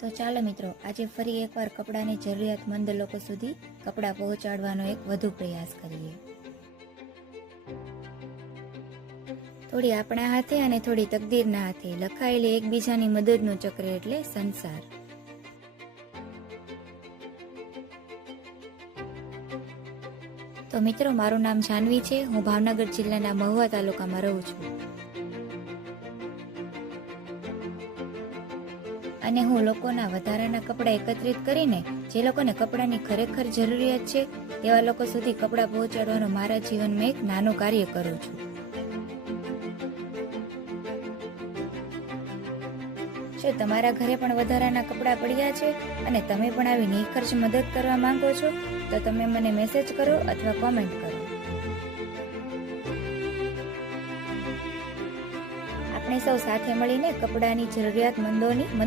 તો ચાલો મિત્રો, આજે ફરી એકવાર કપડાની જરૂરિયાતમંદ લોકો સુધી કપડાં પહોંચાડવાનો એક વધુ પ્રયાસ કરીએ. થોડી આપણા હાથે અને થોડી તકદીરના હાથે લખાયેલી એકબીજાની મદદનું ચક્ર એટલે સંસાર. તો મિત્રો, મારું નામ જાનવી છે. હું ભાવનગર જિલ્લાના મહુવા તાલુકામાં રહું છું અને હું લોકોના વધારાના કપડાં એકત્રિત કરીને જે લોકોને કપડાની ખરેખર જરૂરિયાત છે તેવા લોકો સુધી કપડાં પહોંચાડવાનું મારા જીવનમાં એક નાનું કાર્ય કરું છું. જો તમારા ઘરે પણ વધારાના કપડાં પડ્યા છે અને તમે પણ આવી નિઃખર્ચ મદદ કરવા માંગો છો તો તમે મને મેસેજ કરો અથવા કોમેન્ટ કરો. આપણે સૌ સાથે મળીને કપડાની જરૂરિયાતમંદોની મદદ